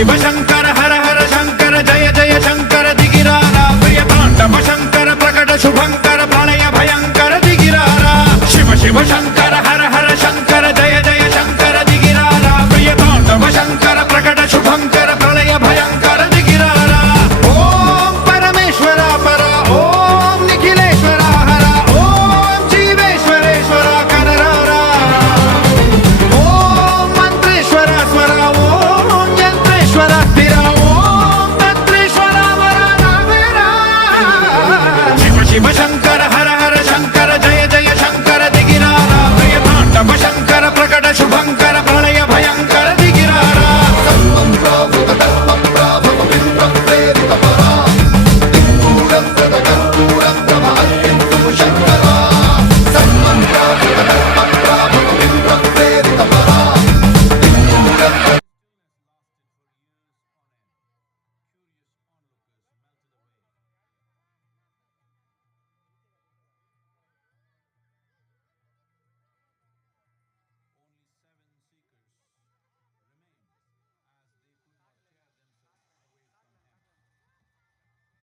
शिव शंकर हर हर शंकर जय जय शंकर दिगिरारा प्रिय तांडव शंकर प्रकट शुभंकर प्रलय भयंकर दिगिरारा शिव शिव शंकर